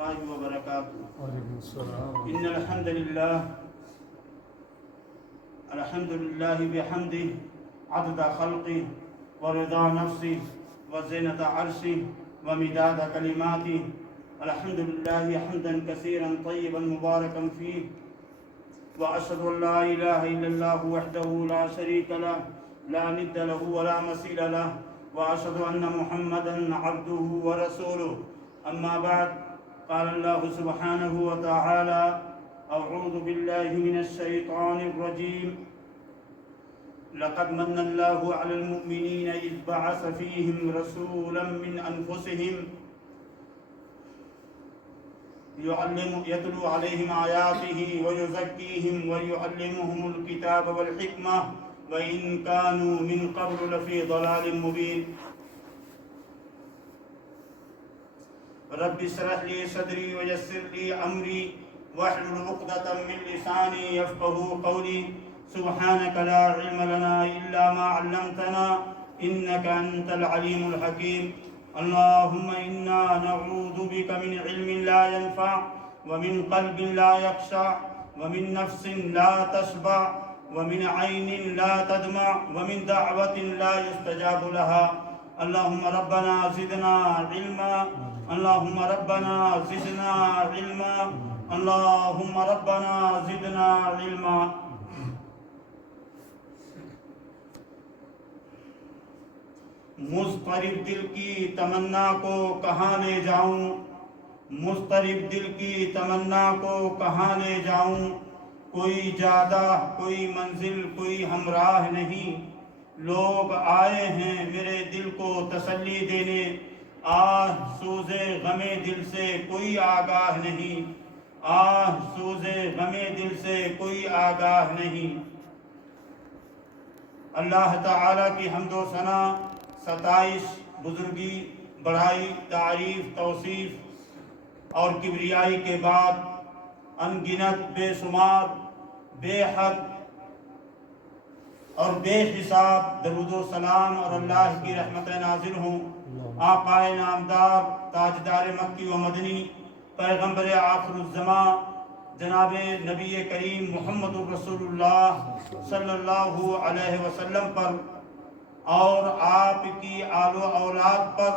الله وبركاته. وعليكم السلام. إن الحمد لله بحمده عدد خلقه ورضا نفسه وزنة عرشه ومداد كلماته. الحمد لله حمدا كثيرا طيبا مباركا فيه، وأشهد أن لا إله إلا الله وحده لا شريك له لا ند له ولا مثيل له، وأشهد أن محمدا عبده ورسوله. أما بعد، قال الله سبحانه وتعالى: أعوذ بالله من الشيطان الرجيم. لقد من الله على المؤمنين إذ بعث فيهم رسولا من أنفسهم يتلو عليهم آياته ويزكيهم ويعلمهم الكتاب والحكمة وإن كانوا من قبل لفي ضلال مبين. رب اشرح لي صدري ويسر لي أمري واحلل عقدة من لساني يفقهوا قولي. سبحانك لا علم لنا إلا ما علمتنا إنك أنت العليم الحكيم. اللهم إنا نعوذ بك من علم لا ينفع ومن قلب لا يخشع ومن نفس لا تشبع ومن عين لا تدمع ومن دعوة لا يستجاب لها. اللهم ربنا زدنا علما، اللهم ربنا زدنا علما، اللهم ربنا زدنا علما. مضطرب دل کی تمنا کو کہاں لے جاؤں، مضطرب دل کی تمنا کو کہاں لے جاؤں، کوئی جادہ کوئی منزل کوئی ہمراہ نہیں، لوگ آئے ہیں میرے دل کو تسلی دینے، آہ سوزے غمِ دل سے کوئی آگاہ نہیں، آہ سوزے غمِ دل سے کوئی آگاہ نہیں۔ اللہ تعالیٰ کی حمد و ثنا، ستائش، بزرگی، بڑائی، تعریف، توصیف اور کبریائی کے بعد ان گنت، بے شمار، بے حد اور بے حساب درود و سلام اور اللہ کی رحمت نازل ہوں آقا نامدار، تاجدار مکی و مدنی، پیغمبر آخر الزمان جناب نبی کریم محمد رسول اللہ صلی اللہ علیہ وسلم پر اور آپ کی آل و اولاد پر۔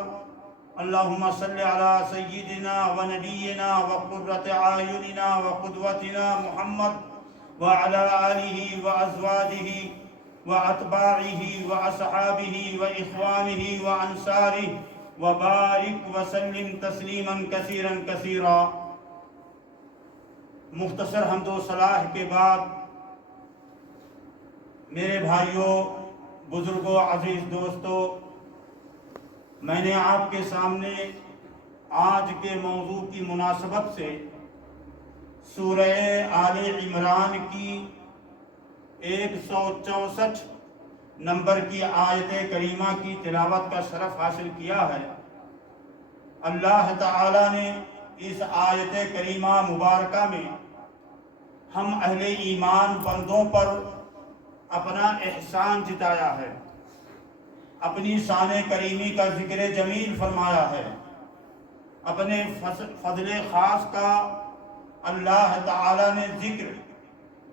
اللہم صلی علی سیدنا و نبینا و قرۃ اعیننا و قدوتنا محمد وعلی آلہ و ازواجہ و اتباعہ و اصحابہ و اخوانہ و انصارہ وبارک وسلم تسلیما کثیرا کثیرا۔ مختصر حمد و صلاح کے بعد میرے بھائیوں، بزرگوں، عزیز دوستوں، میں نے آپ کے سامنے آج کے موضوع کی مناسبت سے سورہ آل عمران کی 164 نمبر کی آیت کریمہ کی تلاوت کا شرف حاصل کیا ہے۔ اللہ تعالی نے اس آیت کریمہ مبارکہ میں ہم اہل ایمان بندوں پر اپنا احسان جتایا ہے، اپنی شان کریمی کا ذکر جمیل فرمایا ہے، اپنے فضل خاص کا اللہ تعالی نے ذکر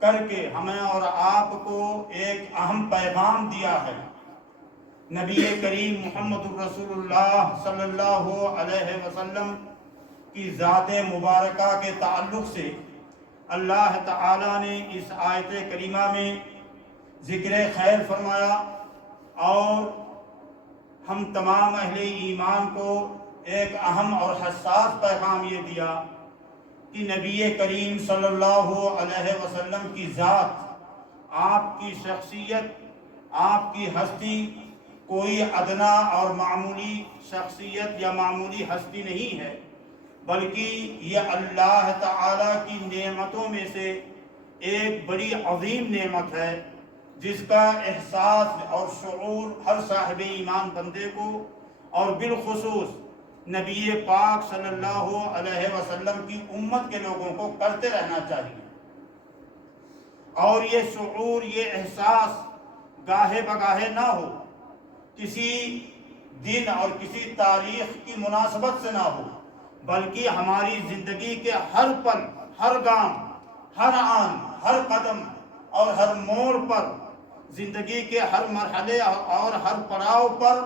کر کے ہمیں اور آپ کو ایک اہم پیغام دیا ہے۔ نبی کریم محمد رسول اللہ صلی اللہ علیہ وسلم کی ذات مبارکہ کے تعلق سے اللہ تعالی نے اس آیت کریمہ میں ذکر خیر فرمایا اور ہم تمام اہل ایمان کو ایک اہم اور حساس پیغام یہ دیا کہ نبی کریم صلی اللہ علیہ وسلم کی ذات، آپ کی شخصیت، آپ کی ہستی کوئی ادنا اور معمولی شخصیت یا معمولی ہستی نہیں ہے، بلکہ یہ اللہ تعالی کی نعمتوں میں سے ایک بڑی عظیم نعمت ہے، جس کا احساس اور شعور ہر صاحب ایمان بندے کو اور بالخصوص نبی پاک صلی اللہ علیہ وسلم کی امت کے لوگوں کو کرتے رہنا چاہیے۔ اور یہ شعور، یہ احساس گاہے بگاہے نہ ہو، کسی دن اور کسی تاریخ کی مناسبت سے نہ ہو، بلکہ ہماری زندگی کے ہر پل، ہر گام، ہر آن، ہر قدم اور ہر موڑ پر، زندگی کے ہر مرحلے اور ہر پڑاؤ پر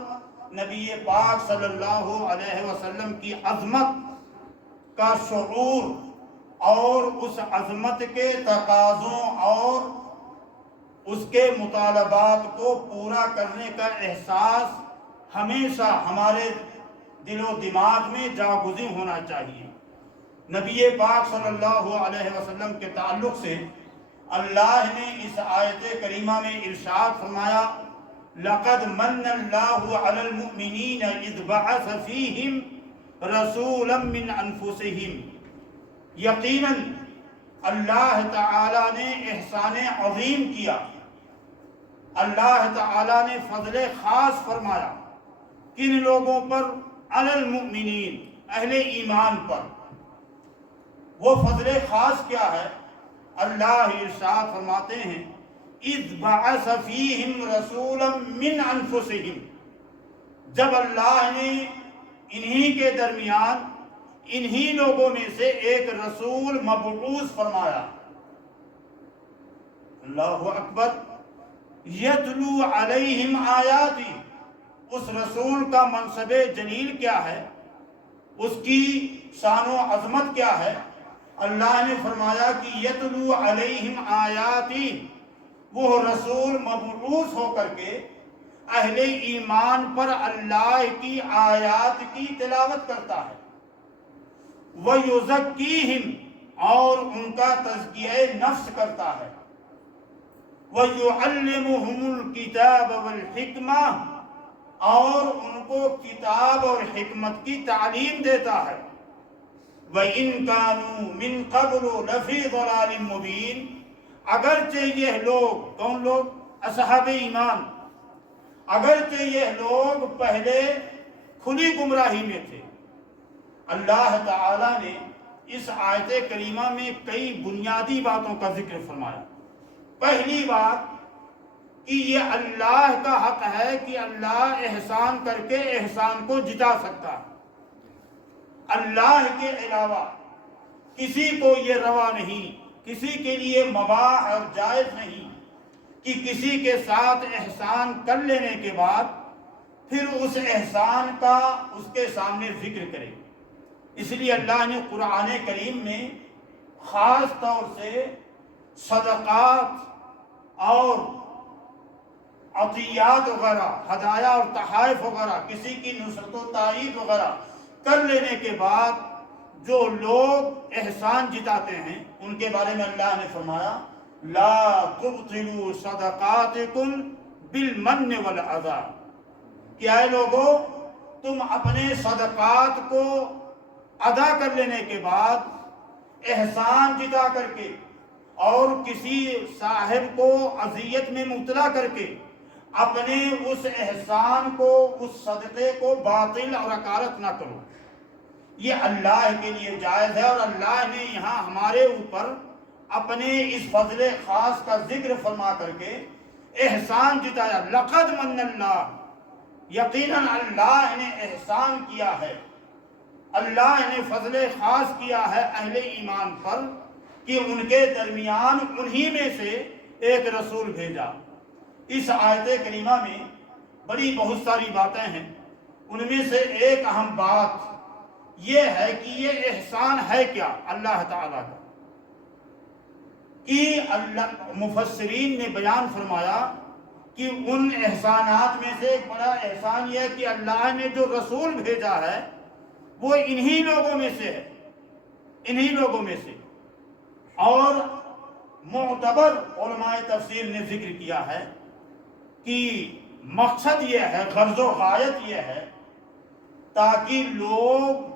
نبی پاک صلی اللہ علیہ وسلم کی عظمت کا شعور اور اس عظمت کے تقاضوں اور اس کے مطالبات کو پورا کرنے کا احساس ہمیشہ ہمارے دل و دماغ میں جاگزیں ہونا چاہیے۔ نبی پاک صلی اللہ علیہ وسلم کے تعلق سے اللہ نے اس آیت کریمہ میں ارشاد فرمایا، لَقَدْ مَنَّ اللَّهُ عَلَى الْمُؤْمِنِينَ إِذْ بَعَثَ فِيهِمْ رَسُولًا مِّنْ أَنفُسِهِمْ، یقیناً اللہ تعالیٰ نے احسان عظیم کیا، اللہ تعالیٰ نے فضل خاص فرمایا کن لوگوں پر؟ علی المؤمنین، اہل ایمان پر۔ وہ فضل خاص کیا ہے؟ اللہ ارشاد فرماتے ہیں، اذ بعث فیہم رسولا من انفسہم، جب اللہ نے انہی کے درمیان انہی لوگوں میں سے ایک رسول مبعوث فرمایا۔ اللہ اکبر۔ یتلو علیہم آیاتی، اس رسول کا منصب جلیل کیا ہے، اس کی شان و عظمت کیا ہے؟ اللہ نے فرمایا کہ یتلو علیہم آیاتی، وہ رسول مبعوث ہو کر کے اہل ایمان پر اللہ کی آیات کی تلاوت کرتا ہے، وَيُزَكِّيهِمْ، اور ان کا تزکیہ نفس کرتا ہے، وَيُعَلِّمُهُمُ الْكِتَابَ وَالْحِكْمَةَ، اور ان کو کتاب اور حکمت کی تعلیم دیتا ہے، وَإِن كَانُوا مِن قَبْلُ لَفِي ضَلَالٍ مُبِينٍ، اگرچہ یہ لوگ، کون لوگ؟ اصحاب ایمان، اگرچہ یہ لوگ پہلے کھلی گمراہی میں تھے۔ اللہ تعالیٰ نے اس آیت کریمہ میں کئی بنیادی باتوں کا ذکر فرمایا۔ پہلی بات کہ یہ اللہ کا حق ہے کہ اللہ احسان کر کے احسان کو جتا سکتا ہے۔ اللہ کے علاوہ کسی کو یہ روا نہیں، کسی کے لیے مباح اور جائز نہیں کہ کسی کے ساتھ احسان کر لینے کے بعد پھر اس احسان کا اس کے سامنے ذکر کرے۔ اس لیے اللہ نے قرآن کریم میں خاص طور سے صدقات اور عطیات وغیرہ، ہدایہ اور تحائف وغیرہ، کسی کی نصرت و تائید وغیرہ کر لینے کے بعد جو لوگ احسان جتاتے ہیں ان کے بارے میں اللہ نے فرمایا، لا تبطلوا صدقاتکم بالمن والعذا، کہ اے لوگو تم اپنے صدقات کو ادا کر لینے کے بعد احسان جتا کر کے اور کسی صاحب کو اذیت میں مبتلا کر کے اپنے اس احسان کو، اس صدقے کو باطل اور حقارت نہ کرو۔ یہ اللہ کے لیے جائز ہے، اور اللہ نے یہاں ہمارے اوپر اپنے اس فضل خاص کا ذکر فرما کر کے احسان جتایا۔ لقد من اللہ، یقیناً اللہ نے احسان کیا ہے، اللہ نے فضل خاص کیا ہے اہل ایمان پر کہ ان کے درمیان انہی میں سے ایک رسول بھیجا۔ اس آیت کریمہ میں بڑی بہت ساری باتیں ہیں، ان میں سے ایک اہم بات یہ ہے کہ یہ احسان ہے کیا اللہ تعالیٰ کا، کہ اللہ مفسرین نے بیان فرمایا کہ ان احسانات میں سے ایک بڑا احسان یہ ہے کہ اللہ نے جو رسول بھیجا ہے وہ انہی لوگوں میں سے ہے، انہی لوگوں میں سے۔ اور معتبر علماء تفسیر نے ذکر کیا ہے کہ مقصد یہ ہے، غرض و غایت یہ ہے تاکہ لوگ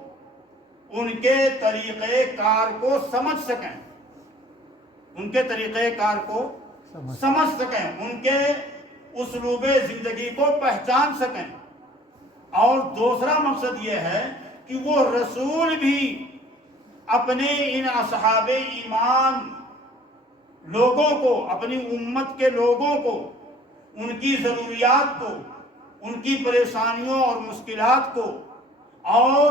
ان کے طریقہ کار کو سمجھ سکیں، ان کے طریقہ کار کو سمجھ سکیں، ان کے اسلوب زندگی کو پہچان سکیں۔ اور دوسرا مقصد یہ ہے کہ وہ رسول بھی اپنے ان اصحاب ایمان لوگوں کو، اپنی امت کے لوگوں کو، ان کی ضروریات کو، ان کی پریشانیوں اور مشکلات کو اور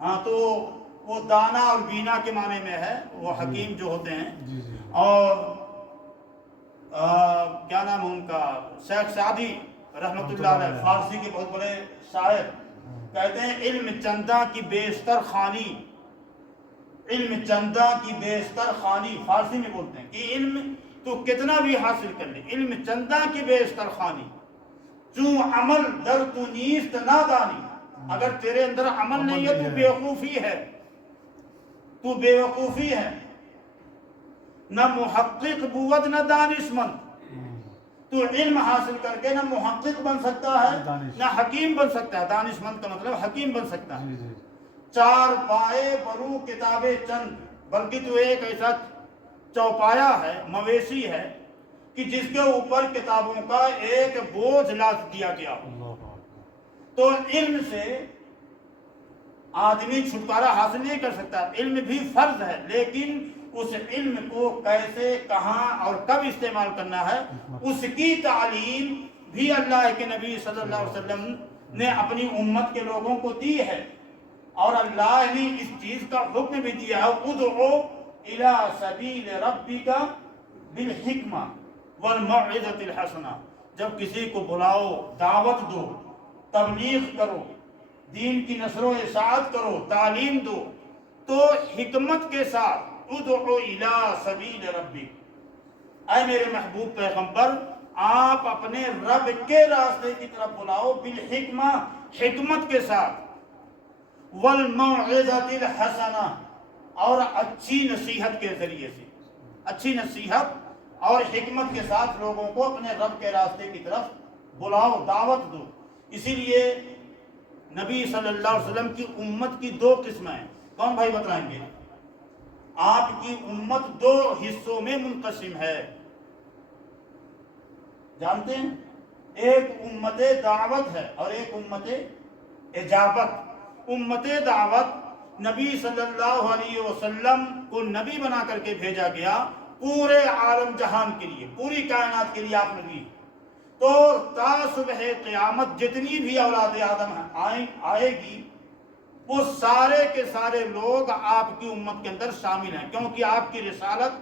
ہاں تو وہ دانا اور بینا کے معنی میں ہے، وہ حکیم جو ہوتے ہیں. جی جی اور کیا نام ہے ان کا، شیخ سعدی رحمت اللہ علیہ، فارسی کے بہت بڑے شاعر، کہتے ہیں علم چندہ کی بیشتر خانی، علم چندہ کی بیشتر خانی، فارسی میں بولتے ہیں کہ علم تو کتنا بھی حاصل کر لے، علم چندہ کی بیشتر خانی، چون عمل در تو نیست نادانی، اگر تیرے اندر عمل نہیں ہے تو بیوقوفی ہے، تو بیوقوفی ہے. نہ محقق بود نہ دانشمند، تو علم حاصل کر کے نہ محقق بن سکتا ہے نہ حکیم بن سکتا ہے. دانشمند کا مطلب حکیم بن سکتا ہے. جی جی چار پائے برو کتابیں چند، بلکہ تو ایک ایسا چوپایا ہے، مویشی ہے کہ جس کے اوپر کتابوں کا ایک بوجھ لاد دیا گیا ہو. اللہ اکبر. تو علم سے آدمی چھٹکارا حاصل نہیں کر سکتا. علم بھی فرض ہے، لیکن اس علم کو کیسے، کہاں اور کب استعمال کرنا ہے، اس کی تعلیم بھی اللہ کے نبی صلی اللہ علیہ وسلم نے اپنی امت کے لوگوں کو دی ہے. اور اللہ نے اس چیز کا حکم بھی دیا ہے، ادعو الی سبیل ربک بالحکمہ والموعظۃ الحسنہ. جب کسی کو بلاؤ، دعوت دو، تبلیغ کرو، دین کی نشر و اشاعت کرو، تعلیم دو، تو حکمت کے ساتھ ادعو الی سبیل ربک، اے میرے محبوب پیغمبر آپ اپنے رب کے راستے کی طرف بلاؤ، بالحکمہ، حکمت کے ساتھ، والموعظۃ الحسنہ، اور اچھی نصیحت کے ذریعے سے، اچھی نصیحت اور حکمت کے ساتھ لوگوں کو اپنے رب کے راستے کی طرف بلاؤ، دعوت دو. اسی لیے نبی صلی اللہ علیہ وسلم کی امت کی دو قسمیں ہیں. کون بھائی بتائیں گے؟ آپ کی امت دو حصوں میں منقسم ہے، جانتے ہیں؟ ایک امت دعوت ہے اور ایک امت اجابت. امت دعوت نبی صلی اللہ علیہ وسلم کو نبی بنا کر کے بھیجا گیا پورے عالم جہان کے لیے، پوری کائنات کے لیے آپ نبی. تو تا صبح قیامت جتنی بھی اولاد آدم آئے گی، وہ سارے کے سارے لوگ آپ کی امت کے اندر شامل ہیں، کیونکہ آپ کی رسالت،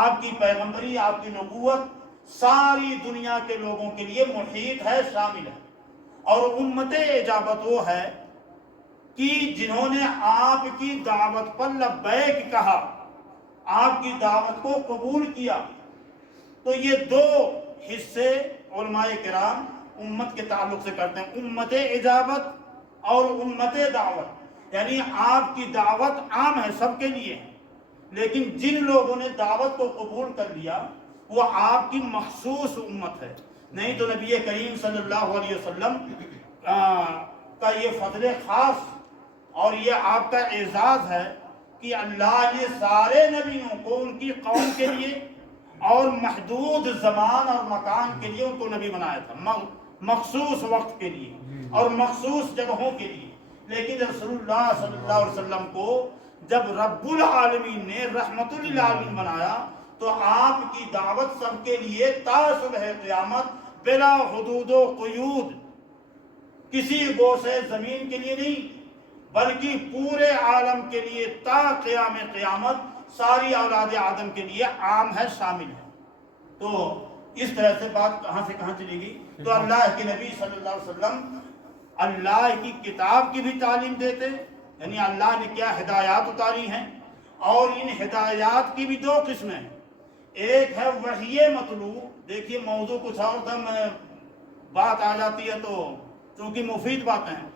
آپ کی پیغمبری، آپ کی نبوت ساری دنیا کے لوگوں کے لیے محیط ہے، شامل ہے. اور امت اجابت وہ ہے کہ جنہوں نے آپ کی دعوت پر لبیک کہا، آپ کی دعوت کو قبول کیا. تو یہ دو حصے علماء کرام امت کے تعلق سے کرتے ہیں، امت اجابت اور امت دعوت. یعنی آپ کی دعوت عام ہے، سب کے لیے ہے، لیکن جن لوگوں نے دعوت کو قبول کر لیا وہ آپ کی مخصوص امت ہے. نہیں تو نبی کریم صلی اللہ علیہ وسلم کا یہ فضل خاص اور یہ آپ کا اعزاز ہے کہ اللہ نے سارے نبیوں کو ان کی قوم کے لیے اور محدود زمان اور مکان کے لیے ان کو نبی بنایا تھا، مخصوص وقت کے لیے اور مخصوص جگہوں کے لیے. لیکن رسول اللہ صلی اللہ علیہ وسلم کو جب رب العالمین نے رحمت للعالمین بنایا تو آپ کی دعوت سب کے لیے تا صبح قیامت بلا حدود و قیود، کسی گوشے زمین کے لیے نہیں بلکہ پورے عالم کے لیے تا قیام قیامت ساری اولاد آدم کے لیے عام ہے، شامل ہے. تو اس طرح سے بات کہاں سے کہاں چلی گئی. تو اللہ کے نبی صلی اللہ علیہ وسلم اللہ کی کتاب کی بھی تعلیم دیتے، یعنی اللہ نے کیا ہدایات اتاری ہیں، اور ان ہدایات کی بھی دو قسمیں ہیں. ایک ہے وحی مطلوع، دیکھیے موضوع کچھ اور تھا، میں بات آ جاتی ہے تو چونکہ مفید باتیں ہیں.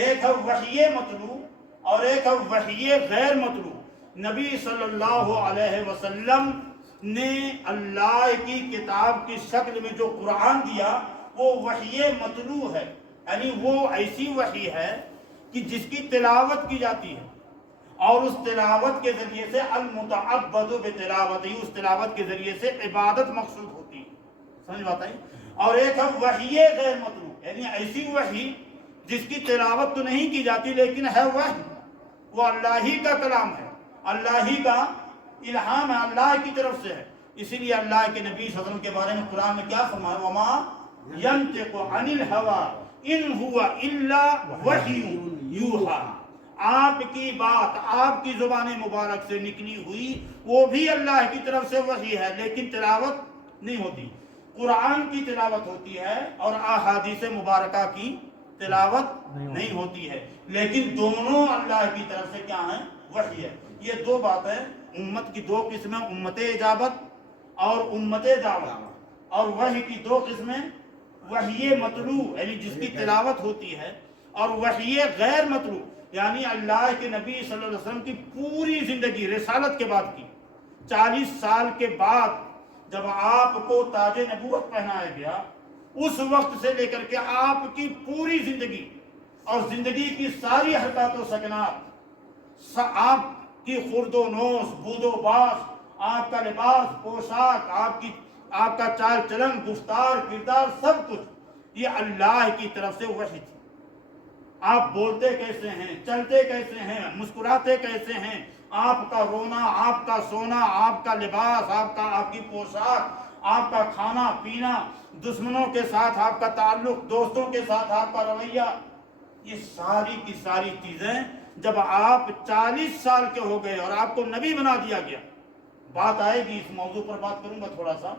ایک ہے وحی مطلوع اور ایک ہے وحی غیر مطلوع. نبی صلی اللہ علیہ وسلم نے اللہ کی کتاب کی شکل میں جو قرآن دیا وہ وحی مطلوع ہے، یعنی وہ ایسی وحی ہے کہ جس کی تلاوت کی جاتی ہے، اور اس تلاوت کے ذریعے سے المتعبد بتلاوتہ، اس تلاوت کے ذریعے سے عبادت مقصود ہوتی ہے. سمجھ بات آئی؟ اور ایک ہے وحی غیر مطلوع، یعنی ایسی وحی جس کی تلاوت تو نہیں کی جاتی لیکن ہے وحی، وہ اللہ ہی کا کلام ہے، اللہ ہی کا الہام ہے، اللہ کی طرف سے ہے. اسی لیے اللہ کے نبی صلی اللہ علیہ وسلم کے بارے میں قرآن میں کیا فرمایا؟ وما ينطق عن الهوى ان هو الا وحی یوحی. آپ کی بات آپ کی زبان مبارک سے نکلی ہوئی وہ بھی اللہ کی طرف سے وحی ہے، لیکن تلاوت نہیں ہوتی۔ قرآن کی تلاوت ہوتی ہے اور احادیث مبارکہ کی تلاوت نہیں ہوتی ہے، لیکن دونوں اللہ کی طرف سے کیا ہیں؟ وحی ہے۔ یہ دو باتیں، امت کی دو قسمیں، امت اجابت اور امت دعوت، اور وحی کی دو قسمیں، وحی مطلوع یعنی جس کی تلاوت ہوتی ہے، اور وحی غیر مطلوع یعنی اللہ کے نبی صلی اللہ علیہ وسلم کی پوری زندگی رسالت کے بعد کی 40 سال کے بعد جب آپ کو تاج نبوت پہنایا گیا، اس وقت سے لے کر کے آپ کی پوری زندگی اور زندگی کی ساری حرکات و سکنات، آپ کی خورد و نوش، بود و باش، آپ کا لباس، پوشاک، آپ کا چال چلن، گفتار، کردار، سب کچھ یہ اللہ کی طرف سے وحی تھی۔ آپ بولتے کیسے ہیں، چلتے کیسے ہیں، مسکراتے کیسے ہیں، آپ کا رونا، آپ کا سونا، آپ کا لباس، آپ کی پوشاک، آپ کا کھانا پینا، دشمنوں کے ساتھ آپ کا تعلق، دوستوں کے ساتھ آپ کا رویہ، یہ ساری کی ساری چیزیں جب آپ 40 سال کے ہو گئے اور آپ کو نبی بنا دیا گیا، بات آئے گی اس موضوع پر بات کروں گا تھوڑا سا،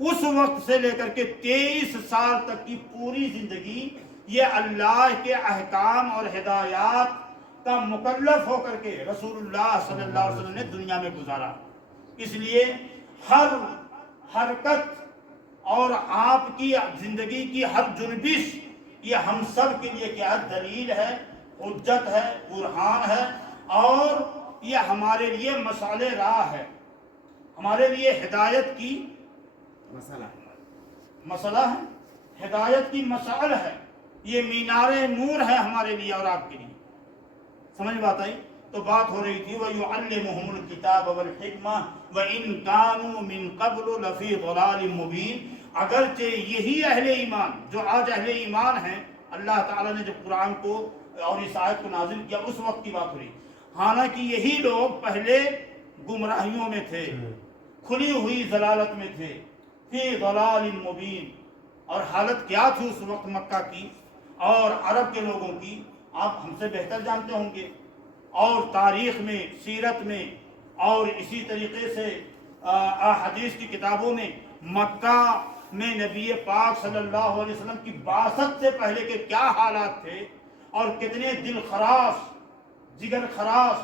اس وقت سے لے کر کے 23 سال تک کی پوری زندگی یہ اللہ کے احکام اور ہدایات کا مکلف ہو کر کے رسول اللہ صلی اللہ علیہ وسلم نے دنیا میں گزارا۔ اس لیے ہر حرکت اور آپ کی زندگی کی ہر جنبش یہ ہم سب کے لیے کیا دلیل ہے، حجت ہے، برہان ہے، اور یہ ہمارے لیے مشعل راہ ہے، ہمارے لیے ہدایت کی مسئلہ ہے، ہدایت کی مشعل ہے، یہ مینار نور ہے ہمارے لیے اور آپ کے لیے۔ سمجھ بات آئی؟ تو بات ہو رہی تھی وَيُعَلِّمُهُمُ الْكِتَابَ وَالْحِكْمَةَ وَإِن كَانُوا مِن قَبْلُ لَفِي ضَلَالٍ مُبِينٍ۔ اگرچہ یہی اہل ایمان جو آج اہل ایمان ہیں، اللہ تعالیٰ نے جب قرآن کو اور اس آیت کو نازل کیا اس وقت کی بات ہو رہی، حالانکہ یہی لوگ پہلے گمراہیوں میں تھے، کھلی ہوئی ضلالت میں تھے، فی ضلال مبین۔ اور حالت کیا تھی اس وقت مکہ کی اور عرب کے لوگوں کی، آپ ہم سے بہتر جانتے ہوں گے، اور تاریخ میں، سیرت میں، اور اسی طریقے سے احادیث کی کتابوں میں مکہ میں نبی پاک صلی اللہ علیہ وسلم کی بعثت سے پہلے کے کیا حالات تھے، اور کتنے دل خراش، جگر خراش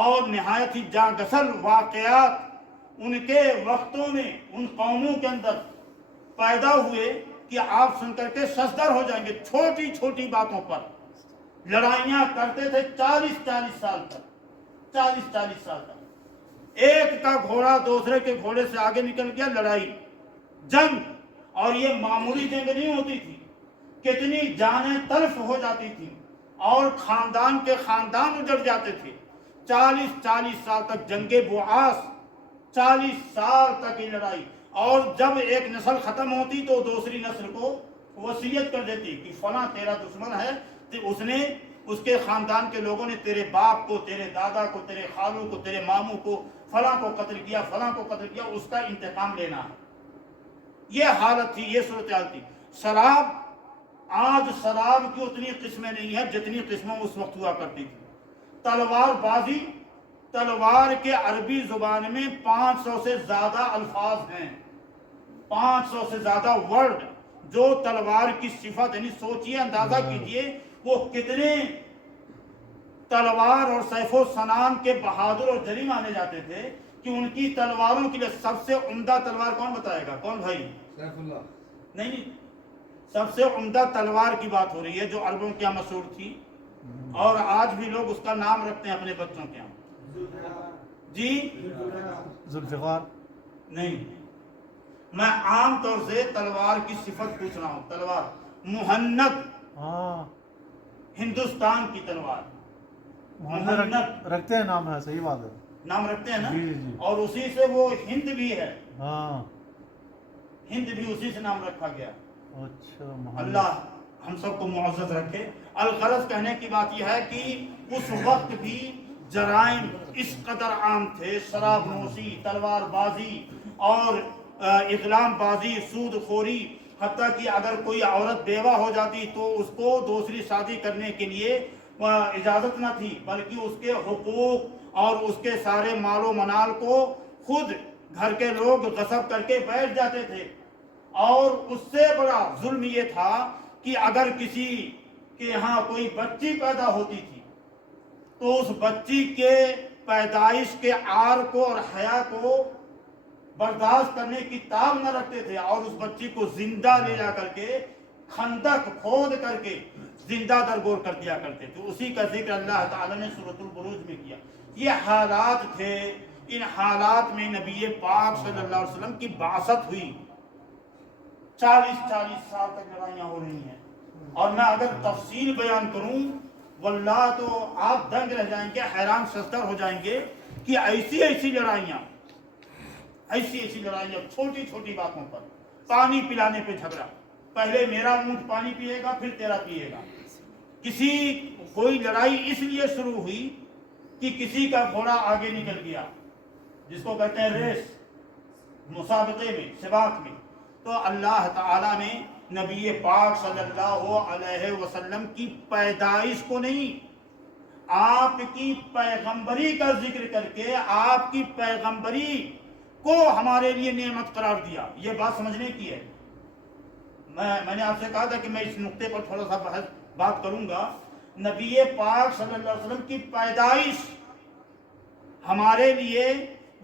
اور نہایت ہی جاں گسل واقعات ان کے وقتوں میں ان قوموں کے اندر پیدا ہوئے کہ آپ سن کر کے ششدر ہو جائیں گے۔ چھوٹی چھوٹی باتوں پر لڑائیاں کرتے تھے 40 سال تک، 40 سال تک ایک کا گھوڑا دوسرے کے گھوڑے سے آگے نکل گیا، لڑائی، جنگ، اور یہ معمولی جنگ نہیں ہوتی تھی، کتنی جانیں تلف ہو جاتی تھی اور خاندان کے خاندان اجڑ جاتے تھے۔ 40 سال تک جنگ بعاث، 40 سال تک یہ لڑائی، اور جب ایک نسل ختم ہوتی تو دوسری نسل کو وصیت کر دیتی کہ فلاں تیرا دشمن ہے، تو اس نے، اس کے خاندان کے لوگوں نے تیرے باپ کو، تیرے دادا کو، تیرے خالوں کو، تیرے ماموں کو، فلاں کو قتل کیا، فلاں کو قتل کیا، اس کا انتقام لینا ہے۔ یہ حالت تھی، یہ صورتحال تھی۔ شراب، آج شراب کی اتنی قسمیں نہیں ہیں جتنی قسمیں اس وقت ہوا کرتی تھی۔ تلوار بازی، تلوار کے عربی زبان میں 500 سے زیادہ الفاظ ہیں، 500 سے زیادہ ورڈ جو تلوار کی صفت، یعنی سوچئے، اندازہ کیجئے وہ کتنے تلوار اور سیف و سنان کے بہادر اور جری مانے جاتے تھے کہ ان کی تلواروں کے لیے سب سے عمدہ تلوار کون بتائے گا؟ کون بھائی؟ سیف اللہ نہیں، سب سے عمدہ تلوار کی بات ہو رہی ہے جو عربوں کے یہاں مشہور تھی اور آج بھی لوگ اس کا نام رکھتے ہیں اپنے بچوں کے یہاں۔ جی ذوالفقار نہیں، میں عام طور سے تلوار کی صفت پوچھ رہا ہوں۔ تلوار مہند، ہاں ہندوستان کی تلوار، مہند رکھتے ہیں، نام ہے، صحیح بات ہے، نام رکھتے ہیں نا، جی جی، اور اسی سے وہ ہند بھی ہے، ہاں، ہند بھی اسی سے نام رکھا گیا۔ اچھا، اللہ ہم سب کو معزز رکھے۔ الغرض کہنے کی بات یہ ہے کہ اس وقت بھی جرائم اس قدر عام تھے، شراب نوشی، تلوار بازی اور اقلام بازی، سود خوری، حتیٰ کہ اگر کوئی عورت بیوہ ہو جاتی تو اس کو دوسری شادی کرنے کے لیے اجازت نہ تھی، بلکہ اس کے حقوق اور اس کے سارے مال و منال کو خود گھر کے لوگ غصب کر کے بیٹھ جاتے تھے۔ اور اس سے بڑا ظلم یہ تھا کہ اگر کسی کے یہاں کوئی بچی پیدا ہوتی تھی تو اس بچی کے پیدائش کے عار کو اور حیا کو برداشت کرنے کی تاب نہ رکھتے تھے، اور اس بچی کو زندہ لے جا کر کے خندق کھود کر کے زندہ درگور کر دیا کرتے تھے۔ اسی کا ذکر اللہ تعالیٰ نے سورۃ البروج میں کیا۔ یہ حالات تھے، ان حالات میں نبی پاک صلی اللہ علیہ وسلم کی بعثت ہوئی۔ 40 سال تک لڑائیاں ہو رہی ہیں، اور میں اگر تفصیل بیان کروں واللہ تو آپ دنگ رہ جائیں گے، حیران سرسر ہو جائیں گے کہ ایسی لڑائیاں چھوٹی چھوٹی باتوں پر، پانی پلانے پہ جھگڑا، پہلے میرا اونٹ پانی پیے گا پھر تیرا پیے گا۔ کوئی لڑائی اس لیے شروع ہوئی کہ کسی کا گھوڑا آگے نکل گیا، جس کو کہتے ہیں ریس، مسابقے میں، سباق میں، تو اللہ تعالیٰ نے نبی پاک صلی اللہ علیہ وسلم کی پیدائش کو نہیں، آپ کی پیغمبری کا ذکر کر کے آپ کی پیغمبری کو ہمارے لیے نعمت قرار دیا۔ یہ بات سمجھنے کی ہے۔ میں نے آپ سے کہا تھا کہ میں اس نقطے پر تھوڑا سا بات کروں گا۔ نبی پاک صلی اللہ علیہ وسلم کی پیدائش ہمارے لیے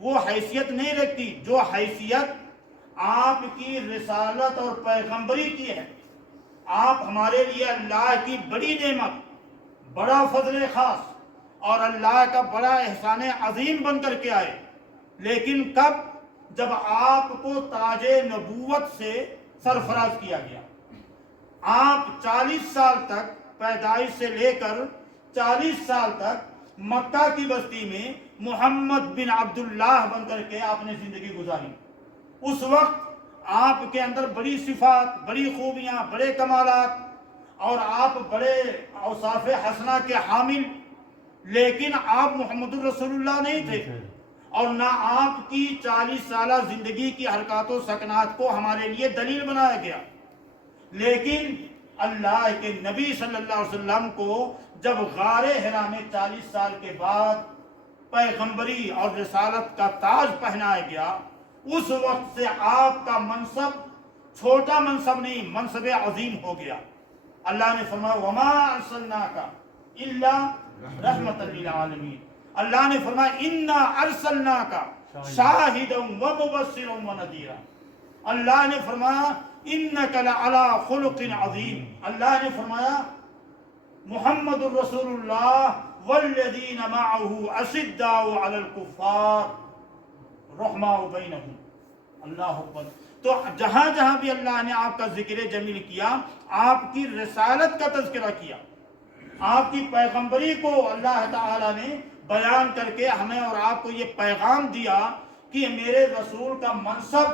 وہ حیثیت نہیں رکھتی جو حیثیت آپ کی رسالت اور پیغمبری کی ہے۔ آپ ہمارے لیے اللہ کی بڑی نعمت، بڑا فضل خاص اور اللہ کا بڑا احسان عظیم بن کر کے آئے، لیکن کب؟ جب آپ کو تاج نبوت سے سرفراز کیا گیا۔ آپ 40 سال تک، پیدائش سے لے کر 40 سال تک مکہ کی بستی میں محمد بن عبداللہ بن کر کے آپ نے زندگی گزاری۔ اس وقت آپ کے اندر بڑی صفات، بڑی خوبیاں، بڑے کمالات اور آپ بڑے اوصاف حسنہ کے حامل، لیکن آپ محمد الرسول اللہ نہیں تھے، اور نہ آپ کی 40 سالہ زندگی کی حرکات و سکنات کو ہمارے لیے دلیل بنایا گیا۔ لیکن اللہ کے نبی صلی اللہ علیہ وسلم کو جب غار حرا میں 40 سال کے بعد پیغمبری اور رسالت کا تاج پہنایا گیا، اس وقت سے آپ کا منصب چھوٹا منصب نہیں، منصب عظیم ہو گیا۔ اللہ نے فرمایا وما ارسلناک الا رحمۃ للعالمین۔ اللہ نے فرمایا انا ارسلناک شاہدا ومبشرا ونذیرا۔ اللہ نے فرمایا انک لعلی خلق عظیم۔ اللہ نے فرمایا محمد الرسول اللہ والذین معه اشداء علی الکفار رحماء بینہم۔ اللہ اکبر۔ تو جہاں جہاں بھی اللہ نے آپ کا ذکر جمیل کیا، آپ کی رسالت کا تذکرہ کیا، آپ کی پیغمبری کو اللہ تعالی نے بیان کر کے ہمیں اور آپ کو یہ پیغام دیا کہ میرے رسول کا منصب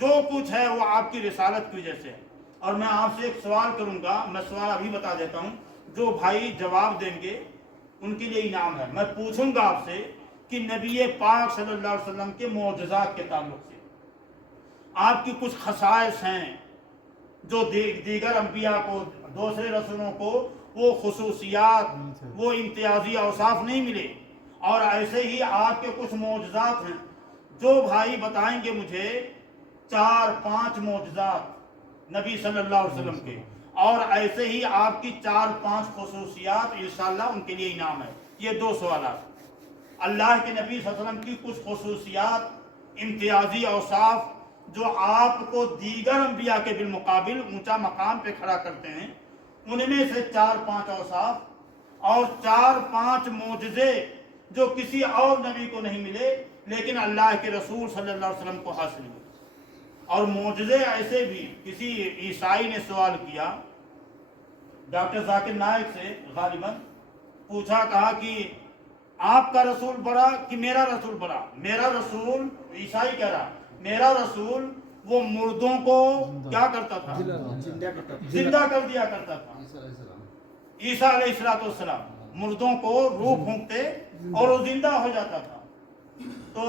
جو کچھ ہے وہ آپ کی رسالت کی وجہ سے ہے۔ اور میں آپ سے ایک سوال کروں گا، میں سوال ابھی بتا دیتا ہوں، جو بھائی جواب دیں گے ان کے لیے انعام ہے۔ میں پوچھوں گا آپ سے کہ نبی پاک صلی اللہ علیہ وسلم کے معجزات کے تعلق سے آپ کی کچھ خصائص ہیں جو دیگر انبیاء کو، دوسرے رسولوں کو وہ خصوصیات، وہ امتیازی اوصاف نہیں ملے، اور ایسے ہی آپ کے کچھ معجزات ہیں۔ جو بھائی بتائیں گے مجھے 4-5 معجزات نبی صلی اللہ علیہ وسلم کے، اور ایسے ہی آپ کی 4-5 خصوصیات، انشاءاللہ ان کے لیے انعام ہے۔ یہ 2 سوالات۔ اللہ کے نبی صلی اللہ علیہ وسلم کی کچھ خصوصیات، امتیازی اوصاف جو آپ کو دیگر انبیاء کے بالمقابل اونچا مقام پہ کھڑا کرتے ہیں، ان میں سے 4-5 اوصاف اور 4-5 معجزے جو کسی اور نبی کو نہیں ملے لیکن اللہ کے رسول صلی اللہ علیہ وسلم کو حاصل ہوئے۔ اور معجزے ایسے بھی، کسی عیسائی نے سوال کیا ڈاکٹر ذاکر نائک سے، غالباً پوچھا، کہا کہ آپ کا رسول بڑا کہ میرا رسول بڑا؟ میرا رسول، عیسائی کہہ رہا، میرا رسول وہ مردوں کو کیا کرتا تھا؟ زندہ کر دیا کرتا تھا۔ عیسیٰ علیہ السلام مردوں کو روح پھونکتے اور وہ زندہ ہو جاتا تھا۔ تو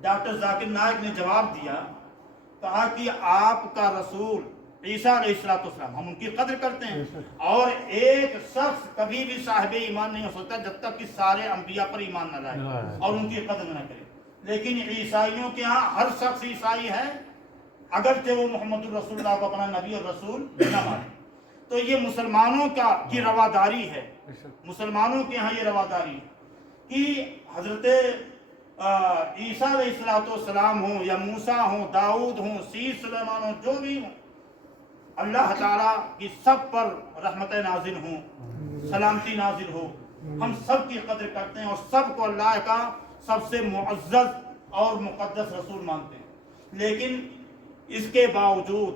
ڈاکٹر ذاکر نائک نے جواب دیا، کہا کہ آپ کا رسول عیسیٰ علیہ السلام ہم ان کی قدر کرتے ہیں، اور ایک شخص کبھی بھی صاحب ایمان نہیں ہو سکتا جب تک کہ سارے انبیاء پر ایمان نہ لائے اور ان کی قدر نہ کرے۔ لیکن عیسائیوں کے ہاں ہر شخص عیسائی ہے اگرچہ وہ محمد الرسول اللہ کو اپنا نبی اور رسول نہ مانے۔ تو یہ مسلمانوں کی رواداری ہے، مسلمانوں کے ہاں یہ رواداری ہے کہ حضرت عیسیٰ علیہ السلام ہوں یا موسیٰ ہوں، داؤد ہوں، سلیمان ہوں، جو بھی ہوں، اللہ تعالیٰ کی سب پر رحمت نازل ہوں، سلامتی نازل ہو۔ ہم سب کی قدر کرتے ہیں اور سب کو اللہ کا سب سے معزز اور مقدس رسول مانتے ہیں، لیکن اس کے باوجود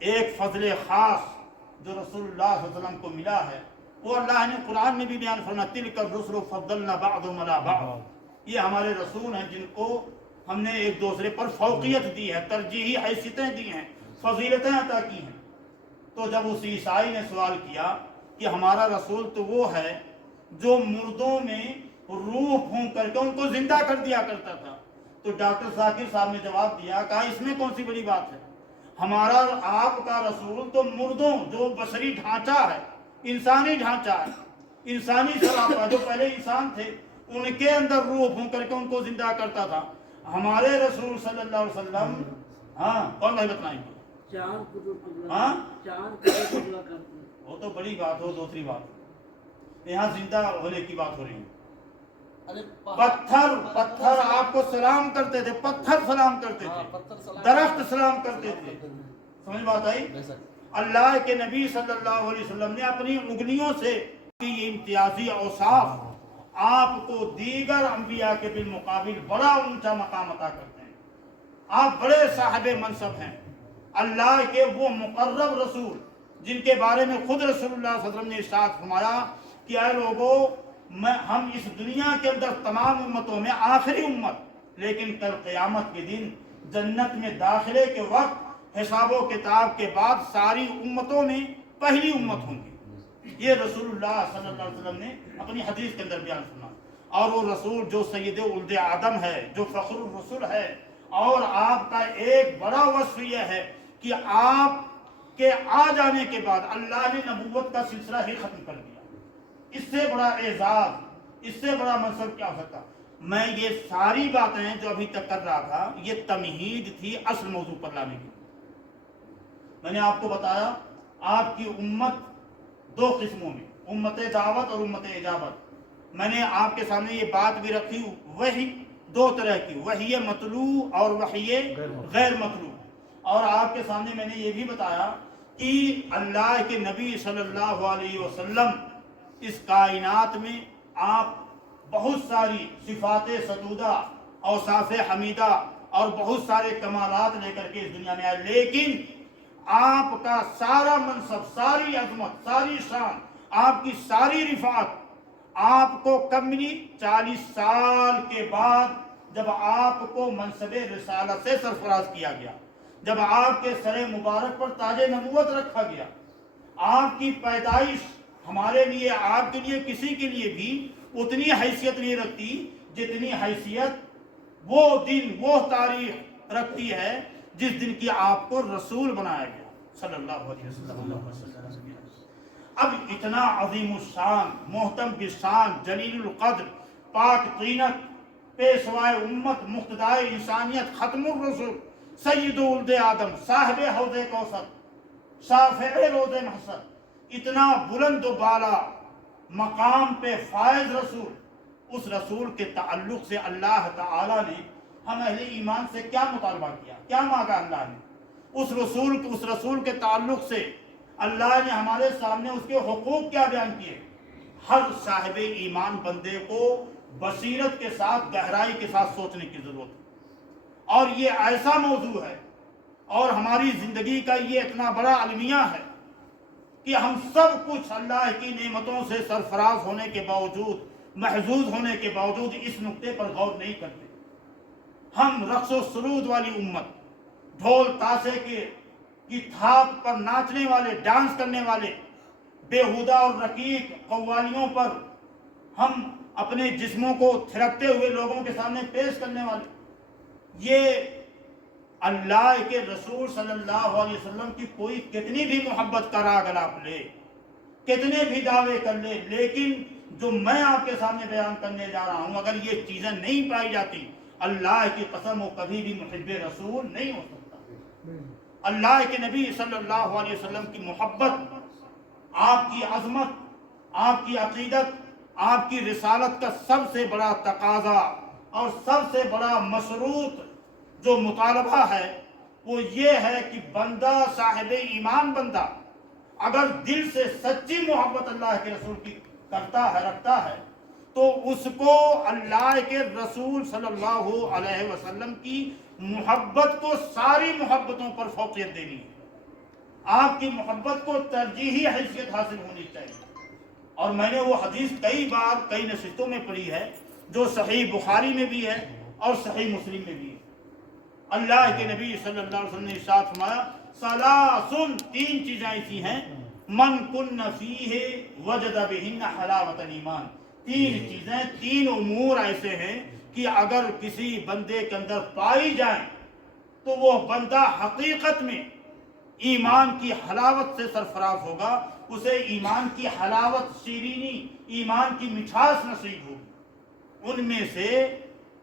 ایک فضل خاص جو رسول اللہ صلی اللہ علیہ وسلم کو ملا ہے، وہ اللہ نے قرآن میں بھی بیان فرمایا، تلک الرسل فضلنا بعضهم علی بعض، یہ ہمارے رسول ہیں جن کو ہم نے ایک دوسرے پر فوقیت دی ہے، ترجیحی حیثیتیں دی ہیں، فضیلتیں عطا کی ہیں۔ تو جب اس عیسائی نے سوال کیا کہ ہمارا رسول تو وہ ہے جو مردوں میں روح پھونک کر کے ان کو زندہ کر دیا کرتا تھا، تو ڈاکٹر ذاکر صاحب نے جواب دیا، کہا اس میں کون سی بڑی بات ہے، ہمارا آپ کا رسول تو مردوں جو بشری ڈھانچہ ہے، انسانی ڈھانچہ ہے، انسانی سراپا جو پہلے انسان تھے ان کے اندر روح پھونک کر کے ان کو زندہ کرتا تھا۔ ہمارے رسول صلی اللہ علیہ وسلم، ہاں کون بھائی بتائیں گے؟ ہاں وہ تو بڑی بات ہو، دوسری بات یہاں زندہ ہونے کی بات ہو رہی ہے۔ پتھر آپ کو سلام کرتے تھے، پتھر سلام کرتے تھے، درخت سلام کرتے تھے، سمجھ بات آئی؟ اللہ کے نبی صلی اللہ علیہ وسلم نے اپنی انگلیوں سے یہ امتیازی اوصاف آپ کو دیگر انبیاء کے بالمقابل بڑا اونچا مقام عطا کرتے ہیں۔ آپ بڑے صاحب منصب ہیں، اللہ کے وہ مقرب رسول جن کے بارے میں خود رسول اللہ صلی اللہ علیہ وسلم نے ارشاد فرمایا کہ اے لوگو، ہم اس دنیا کے اندر تمام امتوں میں آخری امت، لیکن کل قیامت کے دن جنت میں داخلے کے وقت حساب و کتاب کے بعد ساری امتوں میں پہلی امت ہوں گی۔ یہ رسول اللہ صلی اللہ علیہ وسلم نے اپنی حدیث کے اندر بیان سنا، اور وہ رسول جو سید ولد آدم ہے، جو فخر الرسول ہے، اور آپ کا ایک بڑا وصف یہ ہے کہ آپ کے آ جانے کے بعد اللہ نے نبوت کا سلسلہ ہی ختم کر دیا۔ اس سے بڑا اعزاز، اس سے بڑا منصب کیا ہو سکتا؟ میں یہ ساری باتیں جو ابھی تک کر رہا تھا یہ تمہید تھی اصل موضوع پر لانے کی۔ میں نے آپ کو بتایا آپ کی امت دو قسموں میں، امت دعوت اور امت اجابت۔ میں نے آپ کے سامنے یہ بات بھی رکھی، وحی دو طرح کی، وحی مطلوع اور وحی غیر مطلوع، اور آپ کے سامنے میں نے یہ بھی بتایا کہ اللہ کے نبی صلی اللہ علیہ وسلم اس کائنات میں آپ بہت ساری صفات ستودہ، اوصاف حمیدہ اور بہت سارے کمالات لے کر کے اس دنیا میں آئے، لیکن آپ کا سارا منصب، ساری عظمت، ساری شان، آپ کی ساری رفعت آپ کو کب ملی؟ 40 سال کے بعد، جب آپ کو منصب رسالت سے سرفراز کیا گیا، جب آپ کے سر مبارک پر تاج نبوت رکھا گیا۔ آپ کی پیدائش ہمارے لیے، آپ کے لیے، کسی کے لیے بھی اتنی حیثیت نہیں رکھتی جتنی حیثیت وہ دن، وہ تاریخ رکھتی ہے جس دن کی آپ کو رسول بنایا گیا صلی اللہ علیہ وسلم۔ اب اتنا عظیم الشان، محتم بالشان، جلیل القدر، پاک طینت، پیشوائے امت، مقتدائے انسانیت، ختم الرسل، سید ولد آدم، صاحب حوض کوثر، شافع روض محشر، اتنا بلند و بالا مقام پہ فائز رسول، اس رسول کے تعلق سے اللہ تعالی نے ہم اہل ایمان سے کیا مطالبہ کیا، کیا مانگا اللہ نے؟ اس رسول کے تعلق سے اللہ نے ہمارے سامنے اس کے حقوق کیا بیان کیے؟ ہر صاحب ایمان بندے کو بصیرت کے ساتھ، گہرائی کے ساتھ سوچنے کی ضرورت ہے، اور یہ ایسا موضوع ہے اور ہماری زندگی کا یہ اتنا بڑا المیہ ہے کہ ہم سب کچھ اللہ کی نعمتوں سے سرفراز ہونے کے باوجود، محظوظ ہونے کے باوجود اس نقطے پر غور نہیں کرتے۔ ہم رقص و سرود والی امت، ڈھول تاشے کی تھاپ پر ناچنے والے، ڈانس کرنے والے، بےہودہ اور رقیق قوالیوں پر ہم اپنے جسموں کو تھرکتے ہوئے لوگوں کے سامنے پیش کرنے والے، یہ اللہ کے رسول صلی اللہ علیہ وسلم کی کوئی کتنی بھی محبت کا راگ الاپ لے، کتنے بھی دعوے کر لے، لیکن جو میں آپ کے سامنے بیان کرنے جا رہا ہوں، اگر یہ چیزیں نہیں پائی جاتی، اللہ کی قسم وہ کبھی بھی محب رسول نہیں ہو سکتا۔ اللہ کے نبی صلی اللہ علیہ وسلم کی محبت، آپ کی عظمت، آپ کی عقیدت، آپ کی رسالت کا سب سے بڑا تقاضا اور سب سے بڑا مشروط جو مطالبہ ہے وہ یہ ہے کہ بندہ، صاحب ایمان بندہ، اگر دل سے سچی محبت اللہ کے رسول کی کرتا ہے، رکھتا ہے، تو اس کو اللہ کے رسول صلی اللہ علیہ وسلم کی محبت کو ساری محبتوں پر فوقیت دینی ہے، آپ کی محبت کو ترجیحی حیثیت حاصل ہونی چاہیے۔ اور میں نے وہ حدیث کئی بار کئی نشستوں میں پڑھی ہے جو صحیح بخاری میں بھی ہے اور صحیح مسلم میں بھی ہے۔ اللہ کے نبی صلی اللہ علیہ وسلم نے ارشاد فرمایا، ثلاث، تین چیزیں ایسی ہیں، من کن فیہ وجد بہن حلاوت الایمان، تین چیزیں، تین امور ایسے ہیں کہ اگر کسی بندے کے اندر پائی جائیں تو وہ بندہ حقیقت میں ایمان کی حلاوت سے سرفراز ہوگا، اسے ایمان کی حلاوت، شیرینی، ایمان کی مٹھاس نصیب ہوگی۔ ان میں سے،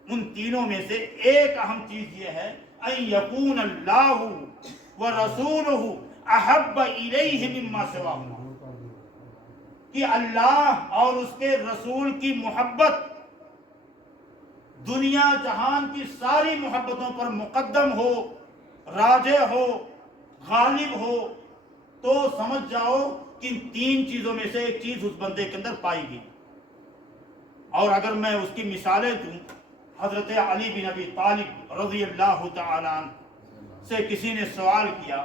ان تینوں میں سے ایک اہم چیز یہ ہے، ان یکون اللہ ورسولہ احب الیہ مما سواہما، کہ اللہ اور اس کے رسول کی محبت دنیا جہان کی ساری محبتوں پر مقدم ہو، راجع ہو، غالب ہو، تو سمجھ جاؤ کہ ان تین چیزوں میں سے ایک چیز اس بندے کے اندر پائی گئی۔ اور اگر میں اس کی مثالیں دوں، حضرت علی بن ابی طالب رضی اللہ تعالی عنہ سے کسی نے سوال کیا،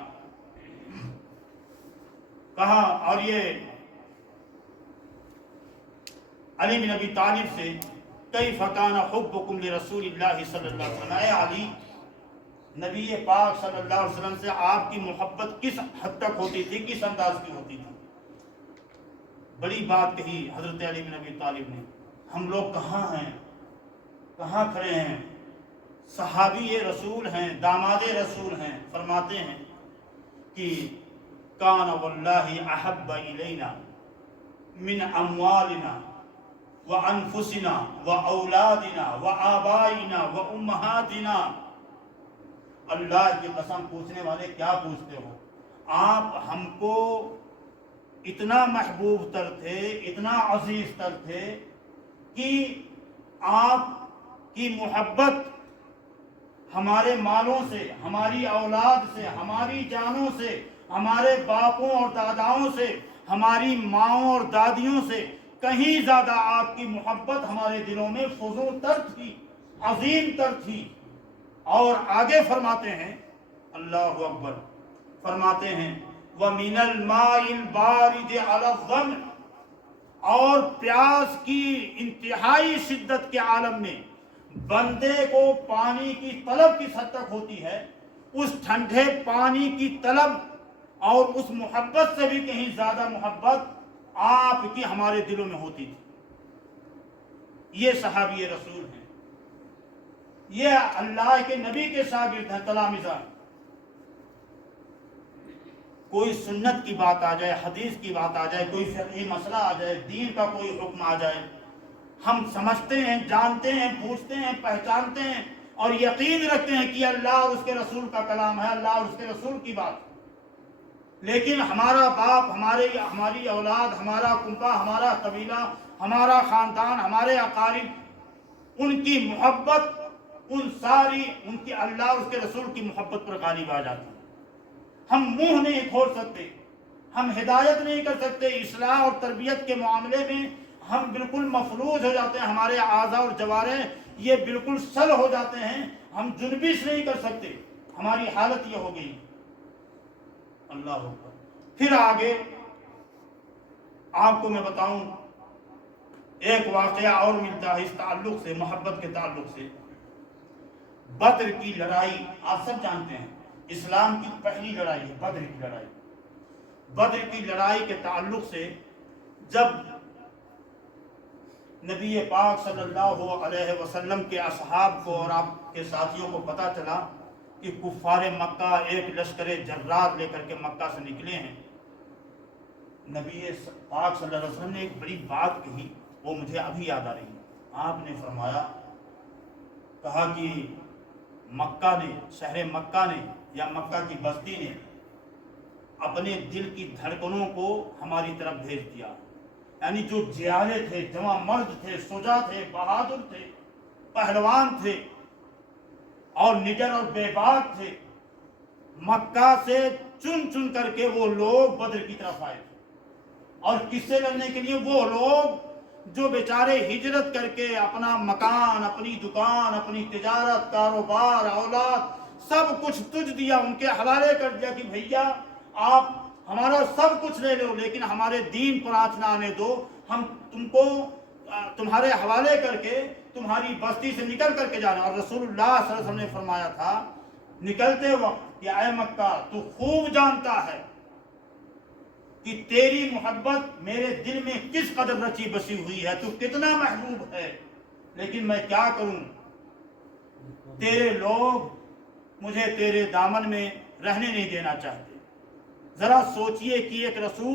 کہا، اور یہ علی بن ابی طالب سے، کیف کان حبکم لرسول اللہ صلی اللہ علیہ وسلم، اے علی، نبی پاک صلی اللہ علیہ وسلم سے آپ کی محبت کس حد تک ہوتی تھی، کس انداز کی ہوتی تھی؟ بڑی بات کہی حضرت علی بن ابی طالب نے، ہم لوگ کہاں ہیں، کہاں کھڑے ہیں، صحابی رسول ہیں، داماد رسول ہیں، فرماتے ہیں کہ کان واللہ احب الینا من اموالنا وانفسنا واولادنا وآبائنا وامہاتنا۔ اللہ کی قسم، پوچھنے والے کیا پوچھتے ہو، آپ ہم کو اتنا محبوب تر تھے، اتنا عزیز تر تھے کہ آپ کی محبت ہمارے مالوں سے، ہماری اولاد سے، ہماری جانوں سے، ہمارے باپوں اور داداؤں سے، ہماری ماؤں اور دادیوں سے کہیں زیادہ آپ کی محبت ہمارے دلوں میں فضول تر تھی، عظیم تر تھی۔ اور آگے فرماتے ہیں، اللہ اکبر، فرماتے ہیں وَمِنَ الْمَاءِ الْبَارِدِ عَلَى الظَّمْءِ، اور پیاس کی انتہائی شدت کے عالم میں بندے کو پانی کی طلب کس حد تک ہوتی ہے، اس ٹھنڈے پانی کی طلب اور اس محبت سے بھی کہیں زیادہ محبت آپ کی ہمارے دلوں میں ہوتی تھی۔ یہ صحابی رسول ہیں، یہ اللہ کے نبی کے شاگرد ہیں، تلامذہ۔ کوئی سنت کی بات آ جائے، حدیث کی بات آ جائے، کوئی فقہی مسئلہ آ جائے، دین کا کوئی حکم آ جائے، ہم سمجھتے ہیں، جانتے ہیں، پوچھتے ہیں، پہچانتے ہیں اور یقین رکھتے ہیں کہ اللہ اور اس کے رسول کا کلام ہے، اللہ اور اس کے رسول کی بات۔ لیکن ہمارا باپ، ہماری اولاد، ہمارا کنبہ، ہمارا قبیلہ، ہمارا خاندان، ہمارے اقارب، ان کی محبت، ان کی اللہ اور اس کے رسول کی محبت پر غالب آ جاتی ہے۔ ہم منہ نہیں کھول سکتے، ہم ہدایت نہیں کر سکتے، اصلاح اور تربیت کے معاملے میں ہم بالکل مفلوج ہو جاتے ہیں، ہمارے اعضاء اور جوارح یہ بالکل سل ہو جاتے ہیں، ہم جنبش نہیں کر سکتے، ہماری حالت یہ ہو گئی۔ اللہ اکبر۔ پھر آگے آپ کو میں بتاؤں ایک واقعہ اور ملتا ہے اس تعلق سے، محبت کے تعلق سے۔ بدر کی لڑائی آپ سب جانتے ہیں، اسلام کی پہلی لڑائی ہے بدر کی لڑائی۔ بدر کی لڑائی کے تعلق سے جب نبی پاک صلی اللہ علیہ وسلم کے اصحاب کو اور آپ کے ساتھیوں کو پتہ چلا کہ کفار مکہ ایک لشکر جرار لے کر کے مکہ سے نکلے ہیں، نبی پاک صلی اللہ علیہ وسلم نے ایک بڑی بات کہی، وہ مجھے ابھی یاد آ رہی ہے۔ آپ نے فرمایا، کہا کہ مکہ نے، شہر مکہ نے یا مکہ کی بستی نے اپنے دل کی دھڑکنوں کو ہماری طرف بھیج دیا، یعنی جو جیالے تھے، جواں مرد تھے، شجاع تھے، بہادر تھے، پہلوان تھے اور نڈر اور بے باک تھے، مکہ سے چن چن کر کے وہ لوگ بدر کی طرف آئے تھے۔ اور کس سے لڑنے کے لیے؟ وہ لوگ جو بیچارے ہجرت کر کے اپنا مکان، اپنی دکان، اپنی تجارت، کاروبار، اولاد سب کچھ تجھ دیا، ان کے حوالے کر دیا کہ بھیا آپ ہمارا سب کچھ لے لو لیکن ہمارے دین پر آنچ نہ آنے دو، ہم تم کو تمہارے حوالے کر کے تمہاری بستی سے نکل کر کے جانا۔ اور رسول اللہ صلی اللہ علیہ وسلم نے فرمایا تھا نکلتے وقت کہ اے مکہ، تو خوب جانتا ہے کہ تیری محبت میرے دل میں کس قدر رچی بسی ہوئی ہے، تو کتنا محبوب ہے، لیکن میں کیا کروں، تیرے لوگ مجھے تیرے دامن میں رہنے نہیں دینا چاہتے۔ ذرا سوچئے کہ ایک رسول